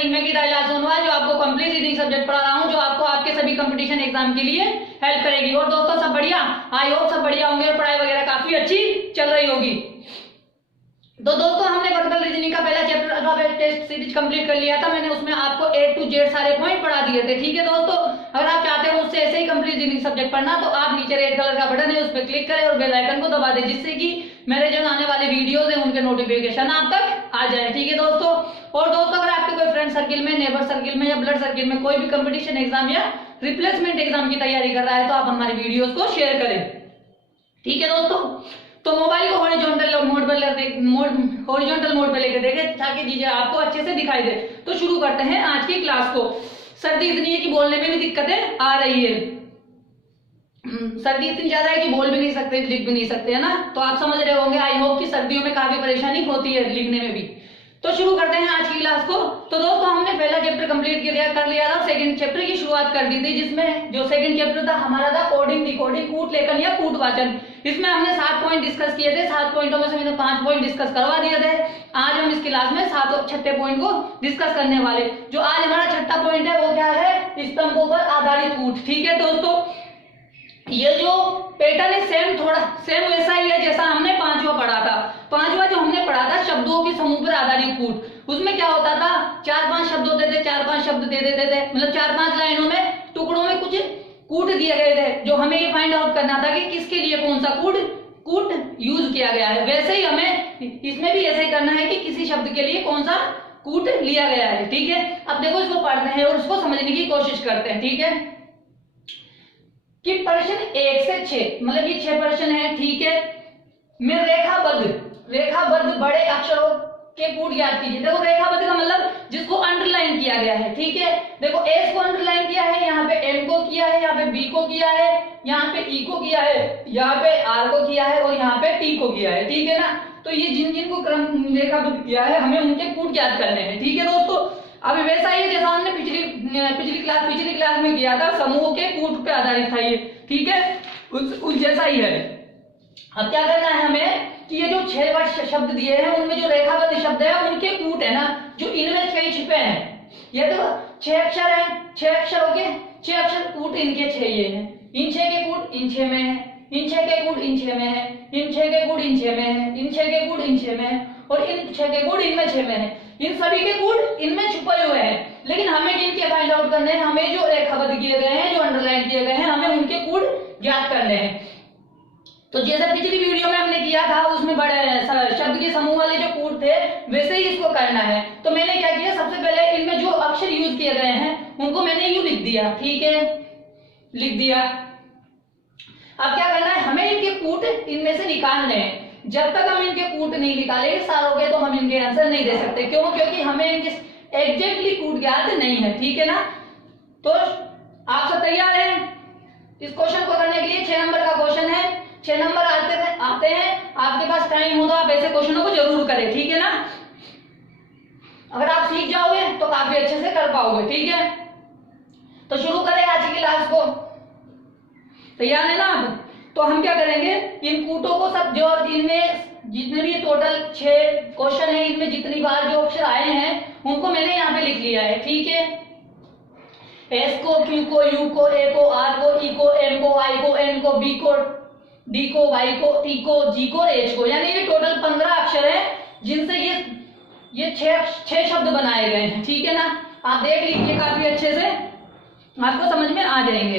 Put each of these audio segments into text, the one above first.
Running में गीता इलाज सोनवाल, जो आपको कंप्लीट रीडिंग सब्जेक्ट पढ़ा रहा हूँ, जो आपको आपके सभी कंपटीशन एग्जाम के लिए हेल्प करेगी। और दोस्तों सब बढ़िया, आई होप सब बढ़िया होंगे, पढ़ाई वगैरह काफी अच्छी चल रही होगी। तो दोस्तों हमने वर्बल रीजनिंग का पहला chapter alphabet test series complete कर लिया था, मैंने उसमें आपको A to Z सारे पॉइंट पढ़ा दिए थे। ठीक है दोस्तों, अगर आप चाहते हो उससे ऐसे ही कंप्लीट रीजनिंग सब्जेक्ट पढ़ना तो आप नीचे रेड कलर का बटन है उस पर क्लिक करें और बेल आइकन को दबा दें, जिससे कि मेरे जो आने वाले वीडियोस हैं उनके नोटिफिकेशन आप तक आ जाए। ठीक है दोस्तों, और दोस्तों अगर आपके कोई फ्रेंड सर्किल में, नेबर सर्किल में या ब्लड सर्किल में कोई भी कंपटीशन एग्जाम या रिप्लेसमेंट एग्जाम की तैयारी कर रहा है तो आप हमारी वीडियोस को शेयर करें। ठीक है दोस्तों, तो मोबाइल को हॉरिजॉन्टल मोड पर लेकर देखें ताकि चीजें आपको अच्छे से दिखाई दे। तो शुरू करते हैं आज की क्लास को। सर्दी इतनी है कि बोलने में भी दिक्कतें आ रही है, सर्दी इतनी ज्यादा है कि बोल भी नहीं सकते, लिख भी नहीं सकते, है ना। तो आप समझ रहे होंगे, आई होप कि सर्दियों में काफी परेशानी होती है लिखने में भी। तो शुरू करते हैं आज की क्लास को। तो दोस्तों हमने पहला चैप्टर कंप्लीट कर लिया था, सेकंड चैप्टर की शुरुआत कर दी थी, जिसमें जो सेकंड चैप्टर था हमारा था कोडिंग, डिकोडिंग, कूट लेखन या कूट वाचन। इसमें हमने 7 पॉइंट डिस्कस किए थे, 7 पॉइंटों में से मैंने 5 पॉइंट डिस्कस करवा दिए थे। आज हम इस क्लास में 6 पॉइंट को डिस्कस करने वाले। जो आज हमारा 6 पॉइंट है वो क्या है, स्तंभों पर आधारित कूट। ठीक है दोस्तों, ये जो पैटर्न है सेम वैसा ही है जैसा हमने 5वां पढ़ा था। 5वां जो हमने पढ़ा था शब्दों के समूह पर आधारित कूट, उसमें क्या होता था 4-5 शब्द होते थे, 4-5 शब्द दे देते थे, मतलब 4-5 लाइनों में टुकड़ों में कुछ कूट दिए गए थे, जो हमें ये फाइंड आउट करना था कि किसके लिए कौन सा कूट यूज किया गया है। वैसे ही हमें इसमें भी ऐसे ही करना है कि किसी शब्द के लिए कौन सा कूट लिया गया है। ठीक है, अब देखो इसको पढ़ते हैं और उसको समझने की कोशिश करते हैं। ठीक है, कि प्रश्न 1 से 6, मतलब ये 6 प्रश्न है। ठीक है, मैं रेखाबद्ध बड़े अक्षरों के कूट याद कीजिए। देखो रेखाबद्ध का मतलब जिसको अंडरलाइन किया गया है। ठीक है, देखो एस को अंडरलाइन किया है, यहाँ पे एम को किया है, यहाँ पे बी को किया है, यहाँ पे ई को किया है, यहाँ पे आर को किया है और यहाँ पे टी को किया है। ठीक है ना, तो ये जिन जिन को क्रम रेखाबद्ध किया है हमें उनके कूट याद करने हैं। ठीक है दोस्तों, अभी वैसा ही है जैसा हमने पिछली क्लास में किया था, समूह के कूट पे आधारित था ये। ठीक है, उस जैसा ही है। अब क्या करना है हमें कि ये जो 6 शब्द दिए हैं उनमें जो रेखाबद्ध शब्द है उनके कूट है ना, जो इनमें कई छिपे हैं। ये तो 6 अक्षर है, 6 अक्षर हो गए, 6 अक्षर कूट इनके 6 ये हैं, इन 6 के कूट इन 6 में है, इन 6 के कूट इन 6 में है, इन 6 के कूट इन 6 में है, इन 6 के कूट इन 6 में है और इन 6 के कूट इनमें 6 में है। इन सभी के कूट इनमें छुपे हुए हैं, लेकिन हमें जिनके फाइंड आउट करने हैं, हमें जो रेखाबद्ध किए गए हैं, जो अंडरलाइन किए गए हैं, हमें उनके कूट ज्ञात करने हैं। तो जैसा पिछली वीडियो में हमने किया था, उसमें बड़े शब्द के समूह वाले जो कूट थे वैसे ही इसको करना है। तो मैंने क्या किया, सबसे पहले इनमें जो अक्षर यूज किए गए हैं उनको मैंने यूं लिख दिया। ठीक है, लिख दिया। अब क्या करना है, हमें इनके कूट इनमें से निकालने हैं। जब तक हम इनके कूट नहीं निकालेंगे सारों के, तो हम इनके आंसर नहीं दे सकते। क्यों? क्योंकि हमें इनके एग्जैक्टली कूट ज्ञात नहीं है। ठीक है ना, तो आप सब तैयार हैं इस क्वेश्चन को करने के लिए? 6 नंबर का क्वेश्चन है, 6 नंबर आते हैं, आपके पास टाइम हो तो आप ऐसे क्वेश्चनों को जरूर करें। ठीक है ना, अगर आप सीख जाओगे तो काफी अच्छे से कर पाओगे। ठीक है, तो शुरू करें आज की क्लास को। तैयार है ना आप? तो हम क्या करेंगे, इन कूटों को सब जो इनमें जितने भी टोटल 6 क्वेश्चन है, इनमें जितनी बार जो अक्षर आए हैं उनको मैंने यहाँ पे लिख लिया है। ठीक है, एस को, क्यू को, यू को, ए को, आर को, ई को, एम को, आई को, एन को, बी को, डी को, वाई को, टी को, जी को, एच को, यानी ये टोटल 15 अक्षर है जिनसे ये 6 शब्द बनाए गए हैं। ठीक है ना, आप देख लीजिए काफी अच्छे से, आपको समझ में आ जाएंगे।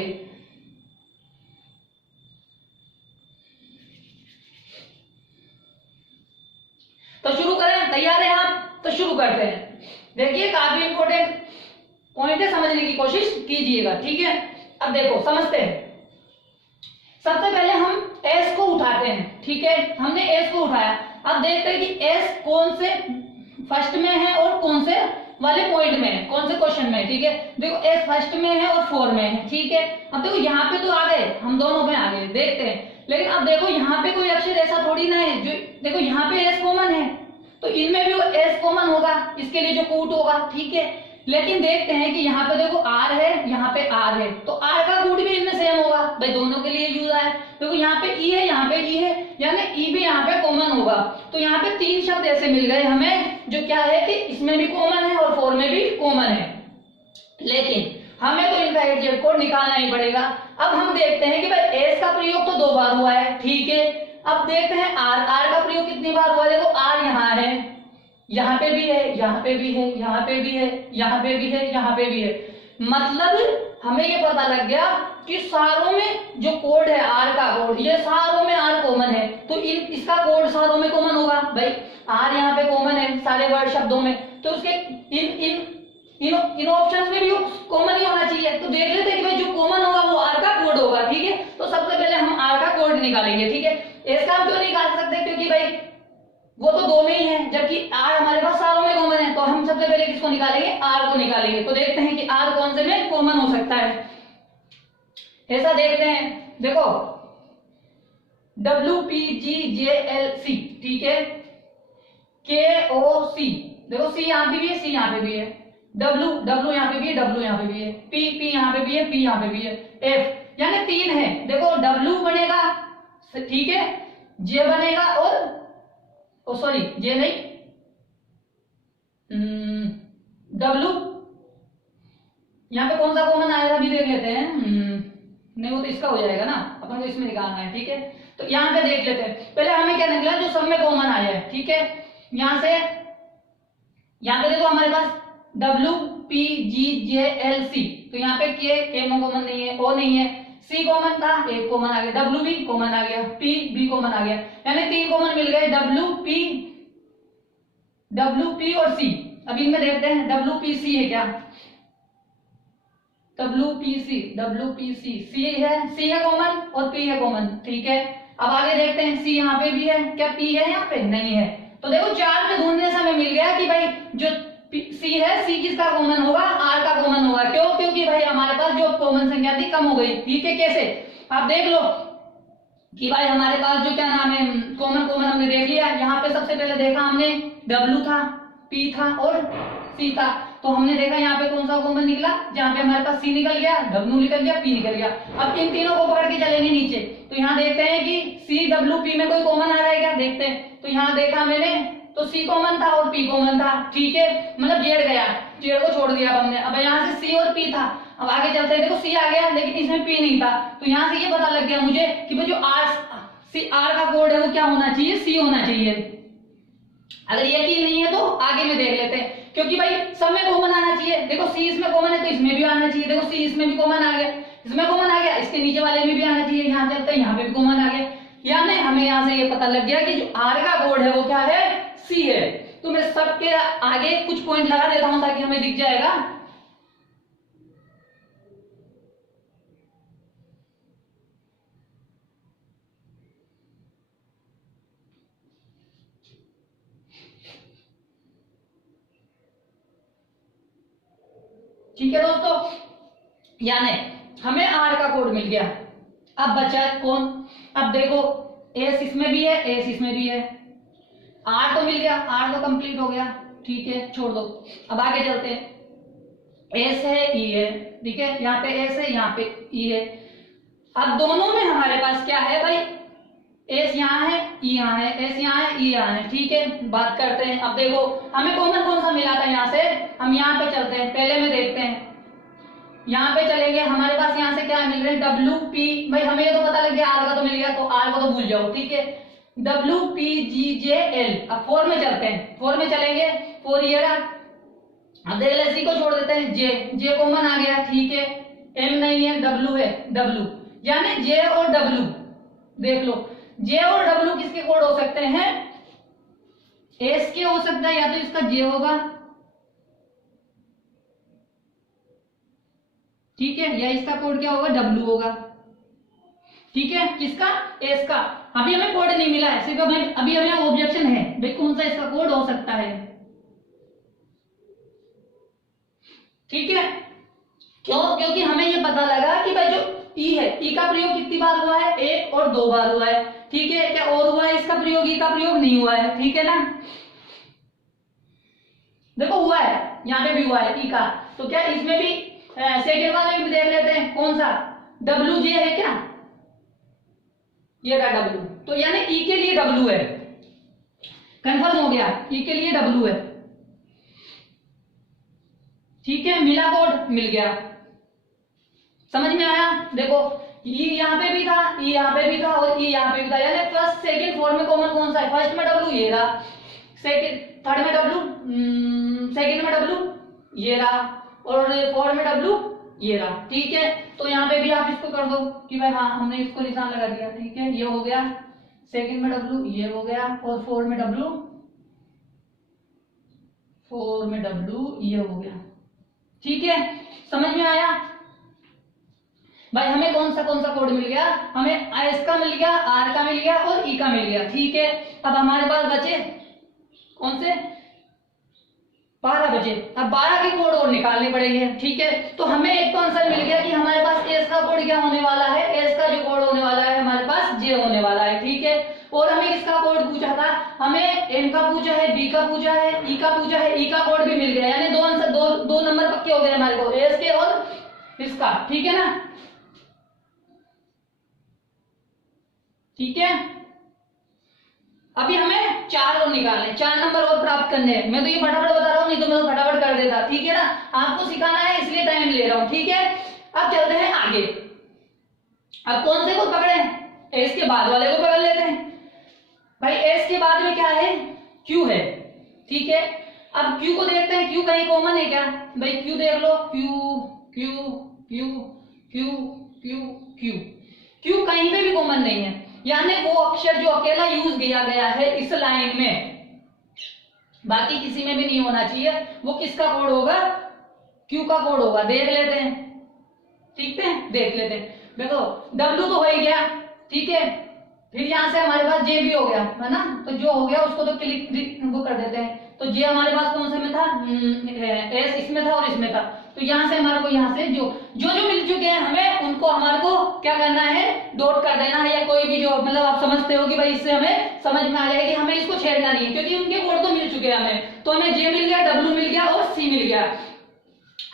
तो शुरू करें, तैयार है आप? तो शुरू करते हैं। देखिए काफी इंपॉर्टेंट पॉइंट है, समझने की कोशिश कीजिएगा। ठीक है, अब देखो समझते हैं। सबसे पहले हम एस को उठाते हैं। ठीक है, हमने एस को उठाया। अब देखते हैं कि एस कौन से फर्स्ट में है और कौन से वाले पॉइंट में है, कौन से क्वेश्चन में है। ठीक है, देखो एस फर्स्ट में है और 4 में है। ठीक है, अब देखो यहाँ पे तो आ गए, हम दोनों में आ गए, देखते हैं। लेकिन अब देखो यहाँ पे कोई अक्षर ऐसा थोड़ी ना है जो, देखो यहाँ पे एस कॉमन है तो इनमें भी एस कॉमन होगा, इसके लिए जो कूट होगा। ठीक है, लेकिन देखते हैं कि यहाँ पे देखो R है, यहाँ पे R है, तो R का कोड भी इनमें सेम होगा भाई, दोनों के लिए यूज है। देखो यहाँ पे E है, यहाँ पे E है, यानी E भी यहाँ पे कॉमन होगा। तो यहाँ पे तीन शब्द ऐसे मिल गए हमें जो क्या है कि इसमें भी कॉमन है और 4 में भी कॉमन है, लेकिन हमें तो इनका एग्जैक्ट कोड निकालना ही पड़ेगा। अब हम देखते हैं कि भाई एस का प्रयोग तो 2 बार हुआ है, ठीक है। अब देखते हैं आर, आर का प्रयोग कितनी बार हुआ है। देखो आर यहाँ है, यहाँ पे भी है, यहाँ पे भी है, यहाँ पे भी है, यहाँ पे भी है, यहाँ पे भी है, मतलब हमें ये पता लग गया कि सारों में जो कोड है आर का कोड, ये सारों में आर कॉमन है, तो इसका कोड सारों में कॉमन होगा भाई। आर यहाँ पे कॉमन है सारे वर्ड शब्दों में, तो उसके इन ऑप्शंस में भी कॉमन ही होना चाहिए। तो देख लेते हैं कि भाई जो कॉमन होगा वो आर का कोड होगा, ठीक है। तो सबसे पहले हम आर का कोड निकालेंगे, ठीक है। इसका हम क्यों निकाल सकते, क्योंकि भाई वो तो 2 में ही है, जबकि आर हमारे पास सारों में कॉमन है, तो हम सबसे पहले किसको निकालेंगे, आर को निकालेंगे। तो देखते हैं कि आर कौन से में कॉमन हो सकता है, ऐसा देखते हैं। देखो WPGJLC, ठीक है, KOC, देखो C यहाँ पे भी है, C यहाँ पे भी है, W यहाँ पे भी है, W यहाँ पे भी है, P यहाँ पे भी है, P यहाँ पे भी है, F यानी 3 है। देखो W बनेगा, ठीक है, J बनेगा और सॉरी J नहीं, W यहाँ पे कौन सा कॉमन आएगा अभी देख लेते हैं। नहीं वो तो इसका हो जाएगा ना, अपन को इसमें निकालना है, ठीक है। तो यहाँ पे देख लेते हैं, पहले हमें क्या निकला जो सब में कॉमन आया है, ठीक है। यहाँ से यहाँ पे देखो हमारे पास WPGJLC, तो यहाँ पे K में कॉमन नहीं है, O नहीं है, C कॉमन था, एक कॉमन आ गया, W भी कॉमन आ गया, P भी कॉमन आ गया, यानी 3 कॉमन मिल गए, WP और C। अब इनमें देखते हैं WPC है क्या, WPC C है कॉमन और P है कॉमन, ठीक है। अब आगे देखते हैं C यहाँ पे भी है क्या, P है यहाँ पे नहीं है, तो देखो 4 पे ढूंढने से हमें मिल गया कि भाई जो C है, C किसका कॉमन होगा, R का कॉमन होगा। क्यों, क्योंकि भाई हमारे पास जो कॉमन संख्या थी कम हो गई, ठीक है। कैसे, आप देख लो कि भाई हमारे पास जो क्या नाम है कॉमन हमने देख लिया। यहाँ पे सबसे पहले देखा हमने W था, P था और C था, तो हमने देखा यहाँ पे कौन सा कॉमन निकला, जहाँ पे हमारे पास C निकल गया, W निकल गया, P निकल गया। अब इन तीनों को पकड़ के चलेंगे नीचे, तो यहाँ देखते हैं कि C W P में कोई कॉमन आ रहा है क्या, देखते हैं। तो यहाँ देखा मैंने तो C कॉमन था और P कॉमन था, ठीक है, मतलब जेड गया, जेड को छोड़ दिया अब हमने। अब यहाँ से C और P था, अब आगे चलते हैं। देखो C आ गया लेकिन इसमें P नहीं था, तो यहाँ से ये पता लग गया मुझे कि भाई जो R का कोड है वो क्या होना चाहिए, C होना चाहिए। अगर यकीन नहीं है तो आगे में देख लेते हैं, क्योंकि भाई सब में कॉमन आना चाहिए। देखो C इसमें कॉमन है तो इसमें भी आना चाहिए, देखो C इसमें भी कॉमन आ गया, इसमें कॉमन आ गया, इसके नीचे वाले में भी आना चाहिए। यहाँ चलते हैं, यहाँ पे भी कॉमन आ गया, यानी हमें यहाँ से ये पता लग गया कि जो R का कोड है वो क्या है, C है। तो मैं सबके आगे कुछ पॉइंट लगा देता हूं ताकि हमें दिख जाएगा। ठीक है दोस्तों, यानी हमें R का कोड मिल गया। अब बचा कौन, अब देखो S इसमें भी है, S इसमें भी है, R तो मिल गया, R तो कंप्लीट हो गया, ठीक है, छोड़ दो। अब आगे चलते हैं, S है, E है, ठीक है, यहाँ पे S है, यहाँ पे E है। अब दोनों में हमारे पास क्या है भाई, S यहाँ है, E यहाँ है, S यहाँ है, E यहाँ है, ठीक है। बात करते हैं, अब देखो हमें कॉमन कौन सा मिला था, यहाँ से हम यहाँ पे चलते हैं, पहले में देखते हैं, यहाँ पे चलेंगे, हमारे पास यहाँ से क्या मिल रहे हैं, WP, भाई हमें ये तो पता लग गया R का तो मिल गया, तो R को तो भूल जाओ, ठीक है। WPGJL, अब 4 में चलते हैं, 4 में चलेंगे, 4 ये रहा। अब देख ले C को छोड़ देते हैं, J कॉमन आ गया, ठीक है, M नहीं है, W है, W यानी J और W, देख लो J और W किसके कोड हो सकते हैं, S के हो सकता है, या तो इसका J होगा, ठीक है, या इसका कोड क्या होगा, W होगा, ठीक है, किसका, S का। अभी हमें कोड नहीं मिला है, सिर्फ अभी हमें ऑब्जेक्शन है भाई कौन सा इसका कोड हो सकता है, ठीक है। क्यों, क्योंकि हमें ये पता लगा कि भाई जो E है, E का प्रयोग कितनी बार हुआ है, 1 और 2 बार हुआ है, ठीक है। क्या और हुआ है इसका प्रयोग, E का प्रयोग नहीं हुआ है, ठीक है ना। देखो हुआ है, यहाँ पे भी हुआ है ई का, तो क्या इसमें भी सेकेंड वाले में भी देख लेते हैं कौन सा डब्ल्यू जे है क्या, ये रहा डब्ल्यू, तो यानी ई के लिए डब्ल्यू है, कंफर्म हो गया, ई के लिए डब्ल्यू है, ठीक है, मिला कोड, मिल गया, समझ में आया। देखो ई यहाँ पे भी था, ई यहाँ पे भी था और ई यहाँ पे भी था, यानी फर्स्ट सेकंड फोर्थ में कॉमन कौन सा है, फर्स्ट में डब्ल्यू ये रहा, सेकंड थर्ड में डब्ल्यू, सेकंड में डब्ल्यू ये रहा और फोर्थ में डब्ल्यू ये रहा, ठीक है। तो यहाँ पे भी आप इसको कर दो कि भाई हाँ हमने इसको निशान लगा दिया, ठीक है, ये हो गया, सेकंड में डब्ल्यू ये हो गया और फोर्थ में डब्ल्यू, फोर में डब्ल्यू ये हो गया, ठीक है, समझ में आया भाई। हमें कौन सा कोड मिल गया, हमें एस का मिल गया, आर का मिल गया और ई का मिल गया, ठीक है। अब हमारे पास बचे कौन से 12 बचे, अब 12 के कोड और निकालने पड़ेंगे, ठीक है। तो हमें एक तो आंसर मिल गया कि हमारे पास एस का कोड क्या होने वाला है, एस का जो कोड होने वाला है हमारे पास जे होने वाला है, ठीक है। और हमें किसका कोड पूछा था, हमें एम का पूछा है, बी का पूछा है, ई का पूछा है, ई का कोड भी मिल गया, यानी दो आंसर, दो नंबर पक्के हो गए हमारे को, एस के और इसका, ठीक है ना, ठीक है। अभी हमें 4 और निकालने, 4 नंबर और प्राप्त करने हैं। मैं तो ये फटाफट बता रहा हूँ, नहीं तो मैं तो फटाफट कर देता, ठीक है ना, आपको सिखाना है इसलिए टाइम ले रहा हूँ, ठीक है। अब चलते हैं आगे, अब कौन से को पकड़े, एस के बाद वाले को पकड़ लेते हैं भाई। एस के बाद में क्या है, क्यू है, ठीक है। अब क्यू को देखते हैं, क्यू कहीं कॉमन है क्या भाई, क्यू देख लो, Q Q Q Q Q Q, Q कहीं पे भी कॉमन नहीं है, यानी वो अक्षर जो अकेला यूज किया गया है इस लाइन में, बाकी किसी में भी नहीं होना चाहिए, वो किसका कोड होगा, क्यू का कोड होगा, देख लेते हैं, ठीक है, देख लेते हैं। देखो डब्ल्यू तो हो ही गया, ठीक है, फिर यहां से हमारे पास जे भी हो गया है ना, तो जो हो गया उसको तो क्लिक वो कर देते हैं, तो जे हमारे पास कौन से में था, एस इसमें था और इसमें था, तो यहां से हमारे को यहां से जो जो जो मिल चुके हैं हमें उनको हमारे को क्या करना है, डॉट कर देना है, या कोई भी जो मतलब आप समझते हो कि भाई इससे हमें समझ में आ जाएगा कि हमें इसको छेड़ना नहीं है, क्योंकि उनके कोड तो मिल चुके हैं हमें, तो हमें जे मिल गया, डब्ल्यू मिल गया और सी मिल गया।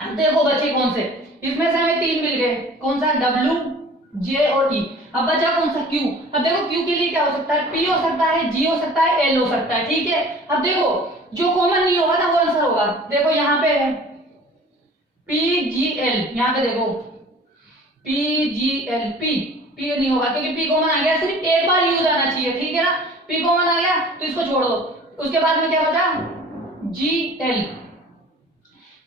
अब देखो बचे कौन से, इसमें से हमें 3 मिल गए, कौन सा, डब्ल्यू, जे और ई। अब बचा कौन सा, क्यू। अब देखो क्यू के लिए क्या हो सकता है, पी हो सकता है, जी हो सकता है, एल हो सकता है, ठीक है। अब देखो जो कॉमन नहीं होगा ना वो आंसर होगा, देखो यहाँ पे है पी जी एल, यहाँ पे देखो P G L, P P नहीं होगा क्योंकि पी कॉमन आ गया, सिर्फ एक बार यूज आना चाहिए, ठीक है ना, पी कॉमन आ गया तो इसको छोड़ो। उसके बाद में क्या बचा, जी एल,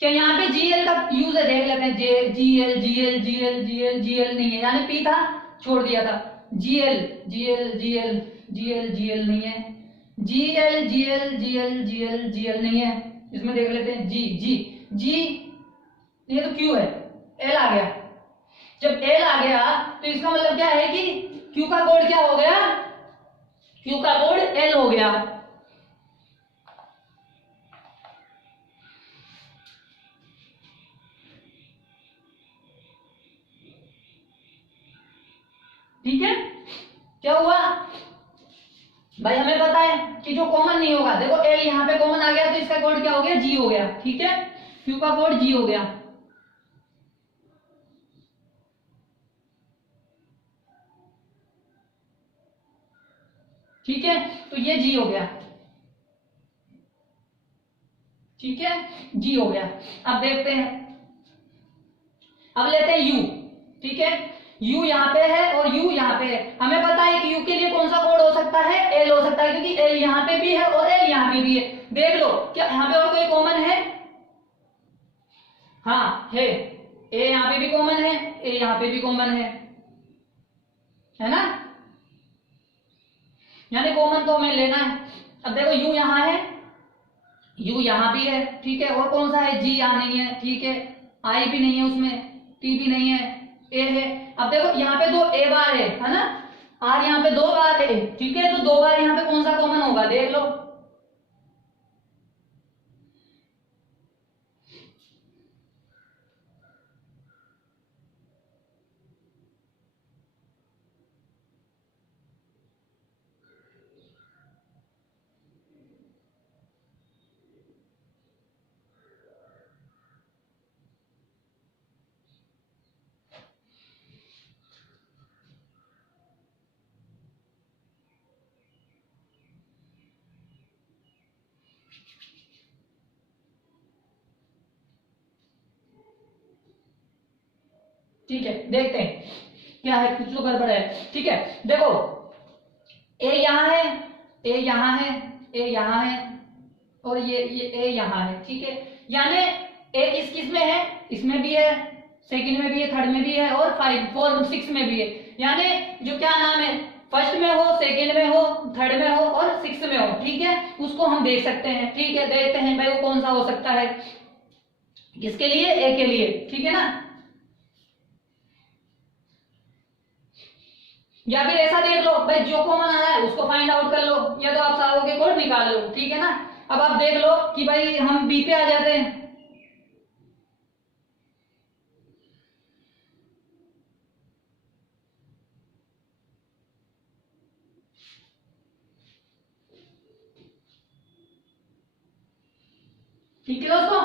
क्या यहाँ पे जी एल का यूज है, देख लेते हैं, J G L G L G L G L G L नहीं है, यानी पी था छोड़ दिया था, G L G L G L G L G L नहीं है, G L G L G L G L G L नहीं है, इसमें देख लेते हैं जी जी जी, ये तो क्यू है, एल आ गया, जब एल आ गया तो इसका मतलब क्या है कि क्यू का कोड क्या हो गया, क्यू का कोड एल हो गया, ठीक है। क्या हुआ भाई, हमें पता है कि जो कॉमन नहीं होगा, देखो एल यहाँ पे कॉमन आ गया तो इसका कोड क्या हो गया, जी हो गया, ठीक है, क्यू का कोड जी हो गया, ठीक है, तो ये जी हो गया, ठीक है, जी हो गया। अब देखते हैं, अब लेते हैं यू, ठीक है, यू यहाँ पे है और यू यहाँ पे है, हमें पता है कि यू के लिए कौन सा कोड हो सकता है, एल हो सकता है, क्योंकि एल यहाँ पे भी है और एल यहाँ पे भी है। देख लो क्या यहाँ पे और कोई कॉमन है, हाँ है, ए यहाँ पे भी कॉमन है, ए यहाँ पे भी कॉमन है ना, यानी कॉमन तो हमें लेना है। अब देखो यू यहाँ है, यू यहाँ भी है, ठीक है, और कौन सा है, जी यहाँ नहीं है, ठीक है, आई भी नहीं है उसमें, टी भी नहीं है, ए है। अब देखो यहाँ पे 2 ए बार है ना, आर यहाँ पे 2 बार है, ठीक है, तो 2 बार यहाँ पे कौन सा कॉमन होगा, देख लो, ठीक है, देखते हैं क्या है, कुछ तो गड़बड़ है। ठीक है, देखो ए यहाँ है, ए यहाँ है, ए यहाँ है, और ये ए यहाँ है। ठीक है, यानी ए किस में है, इसमें भी है, सेकंड में भी है, थर्ड में भी है, और 5 4 6 में भी है। यानी जो क्या नाम है, फर्स्ट में हो, सेकंड में हो, थर्ड में हो और 6 में हो। ठीक है, उसको हम देख सकते हैं। ठीक है, देखते हैं भाई वो कौन सा हो सकता है, किसके लिए, ए के लिए। ठीक है ना, या फिर ऐसा देख लो भाई, जो कॉमन आ रहा है उसको फाइंड आउट कर लो, या तो आप सारों के कोड निकाल लो। ठीक है ना, अब आप देख लो कि भाई हम बी पे आ जाते हैं। ठीक है दोस्तों,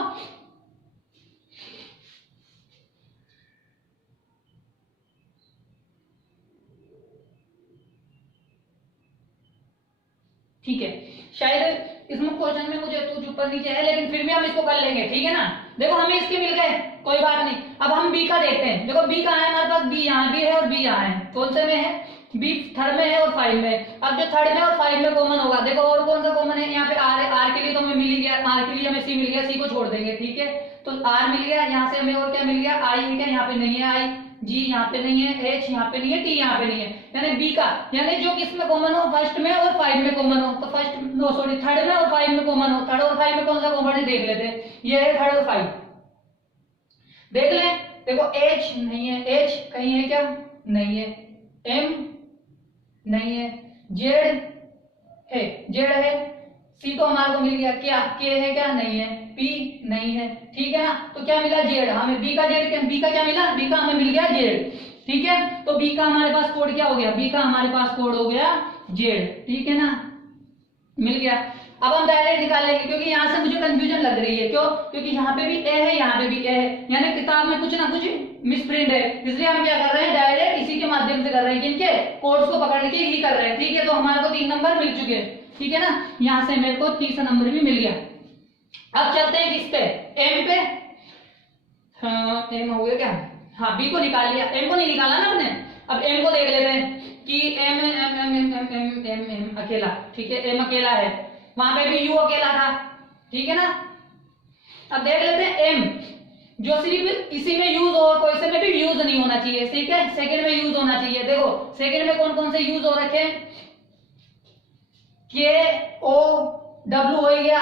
ठीक है, शायद इसमें क्वेश्चन में मुझे कुछ ऊपर नीचे है, लेकिन फिर भी हम इसको कर लेंगे। ठीक है ना, देखो हमें इसके मिल गए, कोई बात नहीं। अब हम बी का देखते हैं। देखो बी कहाँ है हमारे पास, बी यहाँ भी है और बी यहाँ है। कौन से में है, बी थर्ड में है और 5 में। अब जो थर्ड में और 5 में कॉमन होगा, देखो और कौन सा कॉमन है, यहाँ पे आर है, आर के लिए तो हमें मिल ही गया, आर के लिए हमें सी मिल गया, सी को छोड़ देंगे। ठीक है, तो आर मिल गया, यहाँ से हमें और क्या मिल गया, आई है क्या, यहाँ पे नहीं है आई, जी यहाँ पे नहीं है, एच यहाँ पे नहीं है, टी यहाँ पे नहीं है। यानी बी का, यानी जो किसमें कॉमन हो, फर्स्ट में और 5 में कॉमन हो, तो फर्स्ट नो सॉरी थर्ड में और 5 में कॉमन हो। थर्ड और 5 में कौन सा कॉमन है देख लेते हैं, ये है थर्ड और 5, देख लें। देखो एच नहीं है, एच कहीं है क्या, नहीं है, एम नहीं है, जेड है, जेड है, सी तो हमारे को मिल गया, क्या के है क्या, नहीं है, पी नहीं है। ठीक है ना, तो क्या मिला, जेड। हमें बी का जेड, बी का क्या मिला, बी का हमें मिल गया जेड। ठीक है, तो बी का हमारे पास कोड क्या हो गया, बी का हमारे पास कोड हो गया जेड। ठीक है ना, मिल गया। अब हम डायरेक्ट निकाल लेंगे, क्योंकि यहाँ से मुझे कंफ्यूजन लग रही है। क्यों, क्योंकि यहाँ पे भी ए है, यहाँ पे भी ए है, यानी किताब में कुछ ना कुछ मिसप्रिंट है। इसलिए हम क्या कर रहे हैं, डायरेक्ट इसी के माध्यम से कर रहे हैं, किनके कोड्स को पकड़ के ही कर रहे हैं। ठीक है, तो हमारे को 3 नंबर मिल चुके हैं। ठीक है ना, यहाँ से मेरे को तीसरा नंबर भी मिल गया। अब चलते हैं किस पे, एम पे। हाँ एम हो गया क्या, हाँ बी को निकाल लिया, एम को नहीं निकाला ना हमने। अब एम को देख लेते हैं कि M M M M M M M M अकेला। ठीक है, एम अकेला है, वहां पे भी यू अकेला था। ठीक है ना, अब देख लेते हैं एम, जो सिर्फ इसी में यूज हो, कोई से में भी यूज नहीं होना चाहिए। ठीक है, सेकंड में यूज होना चाहिए। देखो सेकंड में कौन कौन से यूज हो रखे, के ओ डब्ल्यू हो गया,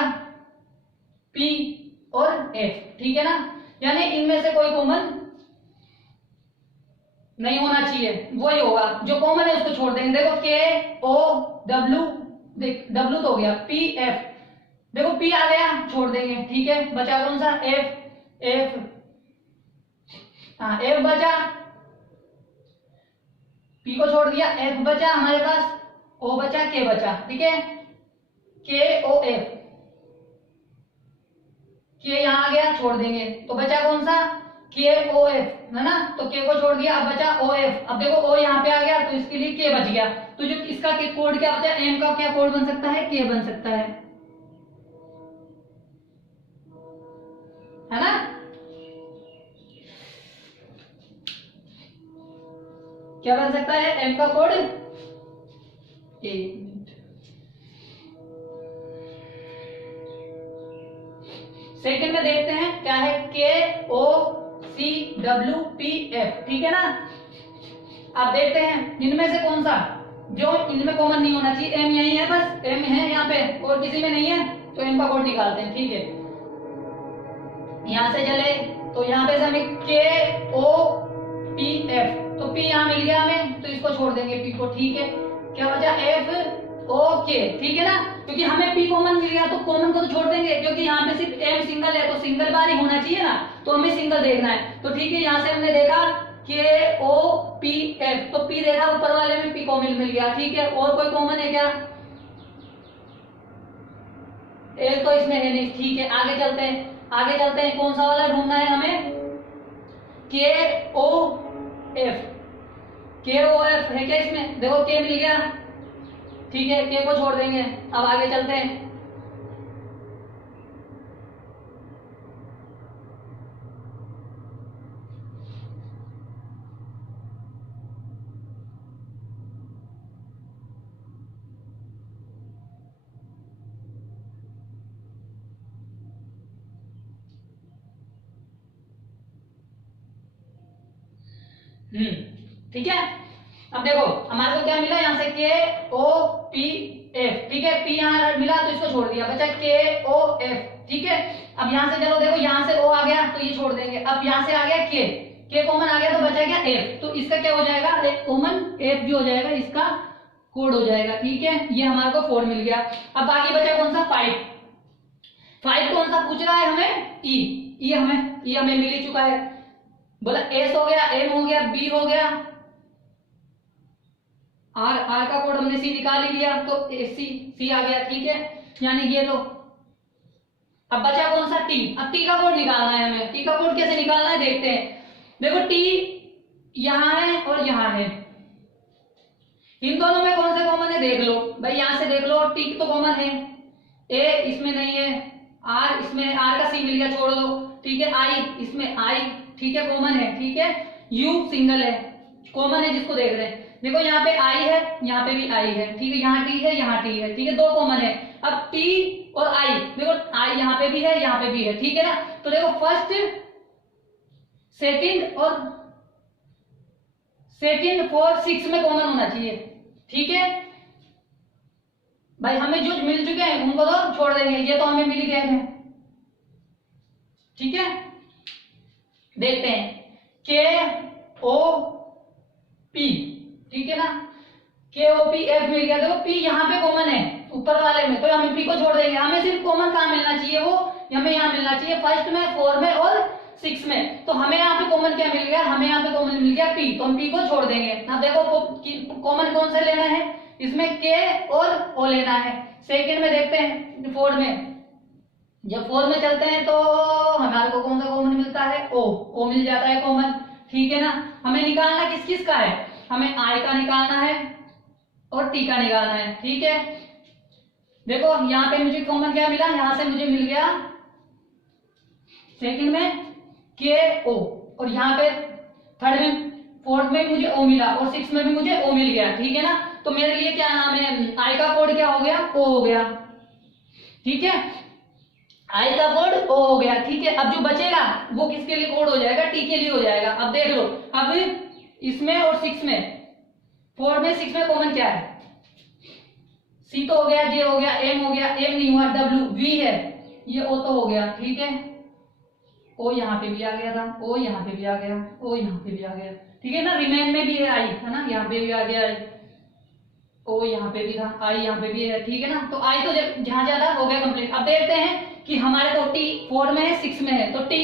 पी और एफ। ठीक है ना, यानी इनमें से कोई कॉमन नहीं होना चाहिए, वही होगा जो कॉमन है उसको छोड़ देंगे। देखो के ओ डब्ल्यू, देख डब्ल्यू तो हो गया, पी एफ, देखो पी आ गया, छोड़ देंगे। ठीक है, बचा कौन सा, एफ, एफ, हाँ एफ बचा, पी को छोड़ दिया, एफ बचा हमारे पास, ओ बचा, के बचा। ठीक है, के ओ एफ, के यहाँ आ गया, छोड़ देंगे, तो बचा कौन सा, के ओ एफ, है ना, तो के को छोड़ दिया, अब बचा ओ एफ। अब देखो ओ यहाँ पे आ गया, तो इसके लिए के बच गया। तो जो इसका के कोड क्या बचा, एम का क्या कोड बन सकता है, के बन सकता है ना। क्या बन सकता है एम का कोड, सेकंड में देखते हैं क्या है, के ओ सी डब्ल्यू पी एफ। ठीक है ना, आप देखते हैं इनमें से कौन सा जो इनमें कॉमन नहीं होना चाहिए, एम यही है, बस एम है यहाँ पे और किसी में नहीं है, तो एम का कोड निकालते हैं। ठीक है, यहां से चले तो यहाँ पे से हमें के ओ पी एफ, तो पी यहाँ मिल गया हमें, तो इसको छोड़ देंगे पी को। ठीक है, क्या बचा, एफ ओ के। ठीक है ना, क्योंकि हमें पी कॉमन मिल गया, तो कॉमन को तो छोड़ देंगे, क्योंकि यहाँ पे सिर्फ एम सिंगल है, तो सिंगल बार ही होना चाहिए ना, तो हमें सिंगल देखना है। तो ठीक है, यहाँ से हमने देखा के ओ पी एफ, तो पी देखा ऊपर वाले में, पी कॉमन मिल गया। ठीक है, और कोई कॉमन है क्या, एक तो इसमें है नहीं। ठीक है, आगे चलते हैं, आगे चलते हैं, कौन सा वाला ढूंढना है हमें, के ओ एफ, के ओ एफ है क्या इसमें, देखो के मिल गया। ठीक है, के को छोड़ देंगे, अब आगे चलते हैं। ठीक है। अब देखो हमारे को क्या मिला यहाँ से के ओ पी एफ, ठीक है, पी यहाँ मिला तो इसको छोड़ दिया, बचा के ओ एफ, ठीक है। अब यहाँ से चलो देखो यहाँ से ओ आ गया तो ये छोड़ देंगे, अब यहाँ से आ गया के कॉमन आ गया तो बचा क्या एफ, तो इसका क्या हो जाएगा, एक कॉमन एफ जो हो जाएगा इसका कोड हो जाएगा, ठीक है। ये हमारे को 4 मिल गया। अब बाकी बचा कौन सा 5 कौन सा पूछ रहा है हमें, ई हमें मिल ही चुका है, बोला एस हो गया, एम हो गया, बी हो गया, आर का कोड हमने सी निकाल ही लिया तो सी आ गया, ठीक है, यानी ये लो। अब बचा कौन सा टी, अब टी का कोड निकालना है हमें, टी का कोड कैसे निकालना है देखते हैं। देखो टी यहां है और यहां है, इन दोनों में कौन सा कॉमन है देख लो भाई, यहां से देख लो, टी तो कॉमन है, ए इसमें नहीं है, आर इसमें, आर का सी मिल गया छोड़ दो, ठीक है, आई इसमें आई, ठीक है, कॉमन है, ठीक है, यू सिंगल है, कॉमन है जिसको देख रहे हैं। देखो यहाँ पे आई है, यहाँ पे भी आई है, ठीक है, यहाँ टी है, यहाँ टी है, ठीक है, दो कॉमन है। अब टी और आई, देखो आई यहाँ पे भी है, यहाँ पे भी है, ठीक है ना, तो देखो फर्स्ट सेकंड और सेकंड 4 6 में कॉमन होना चाहिए, ठीक है भाई। हमें जो मिल चुके हैं उनको तो छोड़ देंगे, ये तो हमें मिल गए हैं, ठीक है। देखते हैं के ओ पी, ठीक है ना, के ओ पी एफ मिल गया, देखो पी यहाँ पे कॉमन है ऊपर वाले में, तो हमें पी को छोड़ देंगे, हमें सिर्फ कॉमन कहाँ मिलना चाहिए, वो हमें यहाँ मिलना चाहिए फर्स्ट में, 4 में और 6 में। तो हमें यहाँ पे कॉमन क्या मिल गया, हमें यहाँ पे कॉमन मिल गया पी, तो हम पी को छोड़ देंगे। अब देखो कॉमन कौन सा लेना है, इसमें के और ओ लेना है। सेकंड में देखते हैं 4 में, जब 4 में चलते हैं तो हमारे को कौन सा कॉमन मिलता है, ओ मिल जाता है कॉमन, ठीक है ना। हमें निकालना किस किस का है, हमें आई का निकालना है और टी का निकालना है, ठीक है। देखो यहाँ पे मुझे कॉमन क्या मिला, यहाँ से मुझे मिल गया सेकंड में के ओ, और यहाँ पे थर्ड में, फोर्थ में मुझे ओ मिला और 6 में भी मुझे ओ मिल गया, ठीक है ना। तो मेरे लिए क्या नाम है, आई का कोड क्या हो गया, ओ हो गया, ठीक है, आई का कोड ओ हो गया, ठीक है। अब जो बचेगा वो किसके लिए कोड हो जाएगा, टी के लिए हो जाएगा। अब देख लो, अब इसमें और 6 में, 4 में 6 में कॉमन क्या है, सी तो हो गया, जे हो गया, एम हो गया, एम नहीं हुआ, डब्ल्यू, वी है, ये ओ तो हो गया, ठीक है, ओ यहाँ पे भी आ गया था, ओ यहाँ पे भी आ गया, ओ यहाँ पे भी आ गया, ठीक है ना। रिमेन में भी है आई, है ना, यहाँ पे भी आ गया आई, ओ यहाँ पे भी था, आई यहाँ पे भी है, ठीक है ना। तो आई तो जहां ज्यादा हो गया कंप्लीट। अब देखते हैं कि हमारे तो टी 4 में है 6 में है, तो टी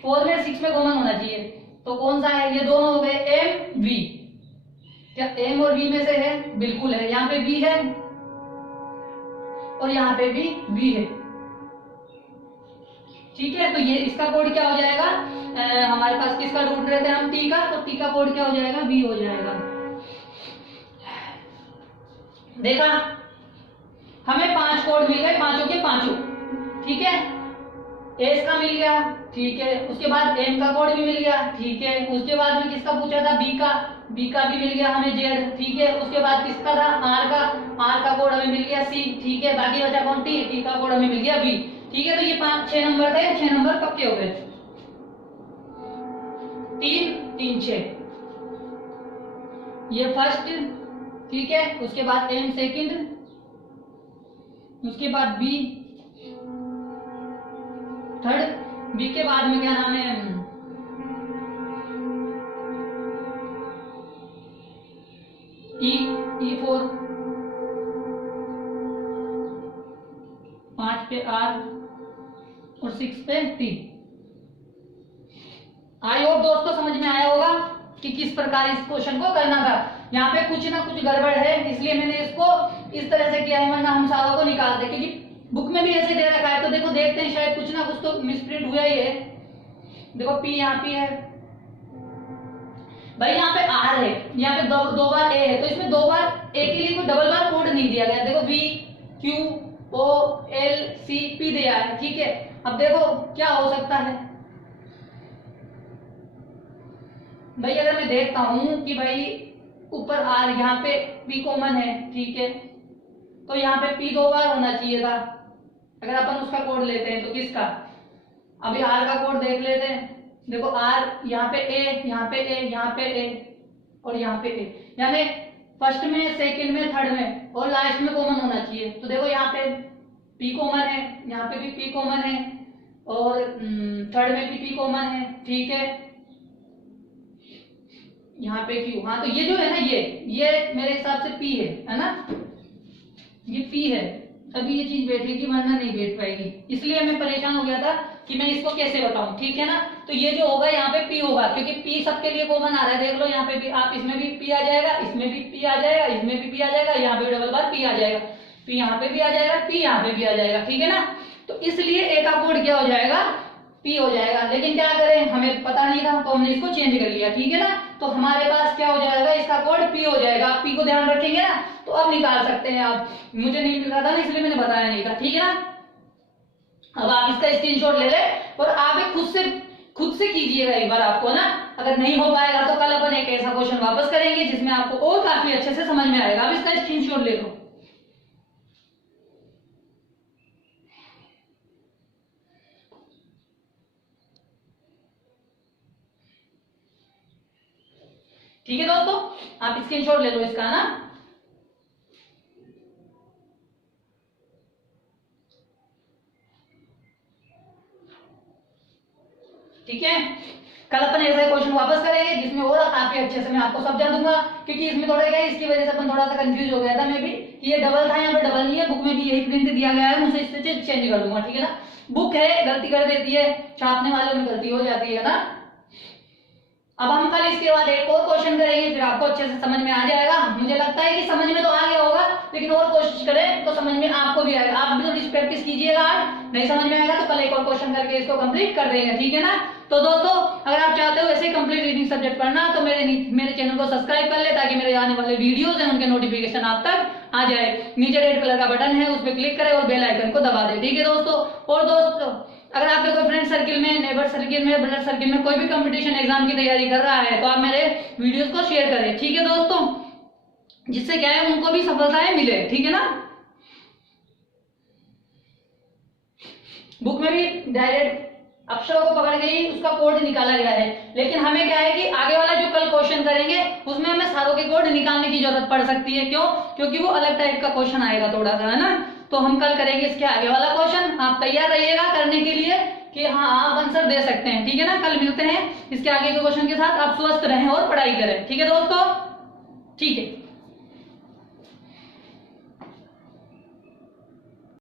4 में 6 में कॉमन होना चाहिए, तो कौन सा है, ये दोनों हो गए एम वी, क्या एम और वी में से है, बिल्कुल है, यहाँ पे वी है और यहाँ पे भी वी है, ठीक है। तो ये इसका कोड क्या हो जाएगा, हमारे पास किसका ढूंढ रहे थे हम, टी का, तो टी का कोड क्या हो जाएगा, वी हो जाएगा। देखा, हमें 5 कोड मिल गए, पांचों के पांचों, ठीक है, एस का मिल गया, ठीक है, उसके बाद एम का कोड भी मिल गया, ठीक है, उसके बाद में किसका पूछा था, बी का भी मिल गया हमें, जेड, ठीक है, उसके बाद किसका था, आर का कोड हमें मिल गया, सी, ठीक है, बाकी बचा कौन, टी का कोड हमें मिल गया, बी, ठीक है। तो ये 6 नंबर थे, 6 नंबर पक्के हो गए, 3 3 6, ये फर्स्ट, ठीक है, उसके बाद एम सेकंड, उसके बाद बी थर्ड, बी के बाद में क्या नाम है, ई 4, 5 पे आर और 6 पे टी। आई होप दोस्तों समझ में आया होगा कि किस प्रकार इस क्वेश्चन को करना था। यहाँ पे कुछ ना कुछ गड़बड़ है, इसलिए मैंने इसको इस तरह से किया है, वरना हम सारों को निकाल दे, क्योंकि बुक में भी ऐसे दे रखा है। तो देखो देखते हैं, शायद कुछ ना कुछ तो मिसप्रिंट हुआ ही है। देखो पी यहाँ पे है भाई, यहाँ पे आर है, यहाँ पे दो बार ए है, तो इसमें 2 बार ए के लिए कोई डबल बार कोड नहीं दिया गया। देखो V Q O L C P दिया है, ठीक है। अब देखो क्या हो सकता है भाई, अगर मैं देखता हूं कि भाई ऊपर आर, यहाँ पे पी कॉमन है, ठीक है, तो यहाँ पे पी 2 बार होना चाहिए था। अगर अपन उसका कोड लेते हैं तो किसका, अभी आर का कोड देख लेते हैं। देखो आर यहाँ पे ए, यहाँ पे ए, यहाँ पे ए, और यहाँ पे ए, यानी फर्स्ट में, सेकंड में, थर्ड में और लास्ट में कॉमन होना चाहिए। तो देखो यहाँ पे पी कॉमन है, यहाँ पे भी पी कॉमन है और थर्ड में भी पी कॉमन है, ठीक है। यहाँ पे क्यू, हाँ तो ये जो है ना ये मेरे हिसाब से पी है ना, ये पी है। अभी ये चीज बैठेगी वरना नहीं बैठ पाएगी, इसलिए मैं परेशान हो गया था कि मैं इसको कैसे बताऊं, ठीक है ना। तो ये जो होगा यहाँ पे पी होगा, क्योंकि पी सबके लिए कॉमन आ रहा है। देख लो यहाँ पे भी, आप इसमें भी पी आ जाएगा, इसमें भी पी आ जाएगा, इसमें भी पी आ जाएगा, यहाँ पे डबल बार पी आ जाएगा, पी यहाँ पे भी आ जाएगा, पी यहाँ पे भी आ जाएगा, ठीक है ना। तो इसलिए ए का कोड क्या हो जाएगा, पी हो जाएगा। लेकिन क्या करें, हमें पता नहीं था तो हमने इसको चेंज कर लिया, ठीक है ना। तो हमारे पास क्या हो जाएगा, इसका कोड पी हो जाएगा। आप पी को ध्यान रखेंगे ना तो अब निकाल सकते हैं आप। मुझे नहीं मिल रहा था ना इसलिए मैंने बताया नहीं था, ठीक है ना। अब आप इसका स्क्रीनशॉट ले ले और आप खुद से कीजिएगा एक बार आपको ना। अगर नहीं हो पाएगा तो कल अपन एक ऐसा क्वेश्चन वापस करेंगे जिसमें आपको और काफी अच्छे से समझ में आएगा। अब इसका स्क्रीनशॉट ले लो। ठीक है दोस्तों, आप स्क्रीनशॉट ले लो इसका ना। ठीक है, कल अपन ऐसा क्वेश्चन वापस करेंगे जिसमें और काफी अच्छे से मैं आपको समझा दूंगा, क्योंकि इसमें थोड़ा क्या है, इसकी वजह से अपन थोड़ा सा कंफ्यूज हो गया था मैं भी कि ये डबल था, यहाँ पे डबल नहीं है। बुक में भी यही प्रिंट दिया गया है, मुझे इससे चेंज कर दूंगा, ठीक है ना। बुक है गलती कर देती है, छापने वालों में गलती हो जाती है ना। अब हम कल इसके बाद एक और क्वेश्चन करेंगे, फिर आपको अच्छे से समझ में आ जाएगा। मुझे लगता है कि समझ में तो आ गया होगा, लेकिन और कोशिश करें तो समझ में आपको भी आएगा। आप भी थोड़ी प्रैक्टिस कीजिएगा, आज नहीं समझ में आएगा तो कल एक और क्वेश्चन करके इसको कंप्लीट कर देंगे, ठीक है ना। तो दोस्तों, अगर आप चाहते हो ऐसे कंप्लीट रीडिंग सब्जेक्ट पढ़ना तो मेरे चैनल को सब्सक्राइब कर ले, ताकि मेरे आने वाले वीडियोस हैं उनके नोटिफिकेशन आप तक आ जाए। नीचे रेड कलर का बटन है, उस पर क्लिक करें और बेल आइकन को दबा दें, ठीक है दोस्तों। और दोस्तों, अगर आपके कोई फ्रेंड सर्किल में, नेबर सर्किल में, ब्लड सर्किल में कोई भी कंपटीशन एग्जाम की तैयारी कर रहा है तो आप मेरे वीडियोस को शेयर करें, ठीक है दोस्तों, जिससे क्या है उनको भी सफलताएं मिले, ठीक है ना। बुक में भी डायरेक्ट अक्षरों को पकड़ के ही उसका कोड निकाला गया है, लेकिन हमें क्या है कि आगे वाला जो कल क्वेश्चन करेंगे उसमें हमें सारों के कोड निकालने की जरूरत पड़ सकती है। क्यों? क्योंकि वो अलग टाइप का क्वेश्चन आएगा थोड़ा सा, है ना। तो हम कल करेंगे इसके आगे वाला क्वेश्चन। आप तैयार रहिएगा करने के लिए कि हाँ आप आंसर दे सकते हैं, ठीक है ना। कल मिलते हैं इसके आगे के क्वेश्चन के साथ। आप स्वस्थ रहें और पढ़ाई करें, ठीक है दोस्तों, ठीक है।